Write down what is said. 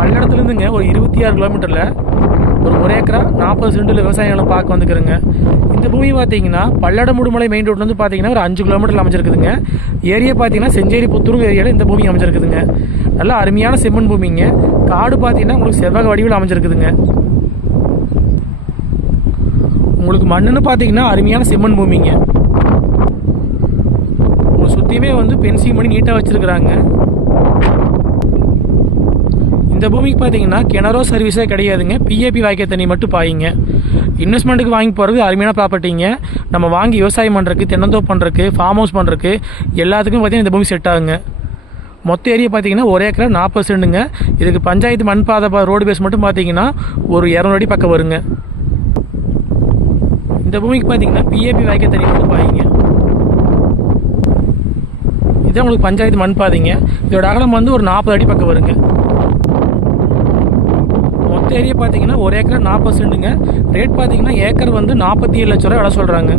பல்லடத்துலேருந்துங்க ஒரு 26 கிலோமீட்டரில் ஒரு ஏக்கரா 40 சென்டில் விவசாய நிலம் பார்க்க வந்துக்கிறேங்க. இந்த பூமி பார்த்தீங்கன்னா பல்லடம் முடுமலை மெயின் ரோட்லேருந்து பார்த்தீங்கன்னா ஒரு 5 கிலோமீட்டரில் அமைஞ்சிருக்குதுங்க. ஏரியா பார்த்தீங்கன்னா செஞ்சேரி புத்தூர் ஏரியாவில் இந்த பூமி அமைஞ்சிருக்குதுங்க. நல்லா அருமையான செம்மண் பூமிங்க. காடு பார்த்தீங்கன்னா உங்களுக்கு செவ்வக வடிவில் அமைஞ்சிருக்குதுங்க. உங்களுக்கு மண்ணுன்னு பார்த்தீங்கன்னா அருமையான செம்மண் பூமிங்க. உங்களுக்கு சுற்றியுமே வந்து பென்சிங் பண்ணி நீட்டாக வச்சுருக்குறாங்க. இந்த பூமிக்கு பார்த்தீங்கன்னா கிணறோ சர்வீஸே கிடையாதுங்க. பிஏபி வாய்க்க தண்ணி மட்டும் பாயிங்க. இன்வெஸ்ட்மெண்ட்டுக்கு வாங்கி போகிறது அருமையான ப்ராப்பர்ட்டிங்க. நம்ம வாங்கி விவசாயம் பண்ணுறதுக்கு, தென்னந்தோப்பு பண்ணுறதுக்கு, ஃபார்ம் ஹவுஸ் பண்ணுறதுக்கு எல்லாத்துக்கும் பார்த்தீங்கன்னா இந்த பூமி செட் ஆகுங்க. மொத்த ஏரியா பார்த்தீங்கன்னா ஒரு ஏக்கரா 40 சென்டுங்க. இதுக்கு பஞ்சாயத்து மண் பாதை ரோடு பேஸ் மட்டும் பார்த்தீங்கன்னா ஒரு 200 அடி பக்கம் வருங்க. இந்த பூமிக்கு பார்த்தீங்கன்னா பிஏபி வாய்க்க தண்ணி மட்டும் பாயிங்க. இதுதான் உங்களுக்கு பஞ்சாயத்து மண் பாதைங்க. இதோட அகலம் வந்து ஒரு 40 அடி பக்கம் வருங்க. மொத்த ஏரியா பார்த்தீங்கன்னா ஒரு ஏக்கரா 40 சென்டுங்க. ரேட் பார்த்தீங்கன்னா ஏக்கர் வந்து 47 லட்ச ரூபா விலை சொல்கிறாங்க.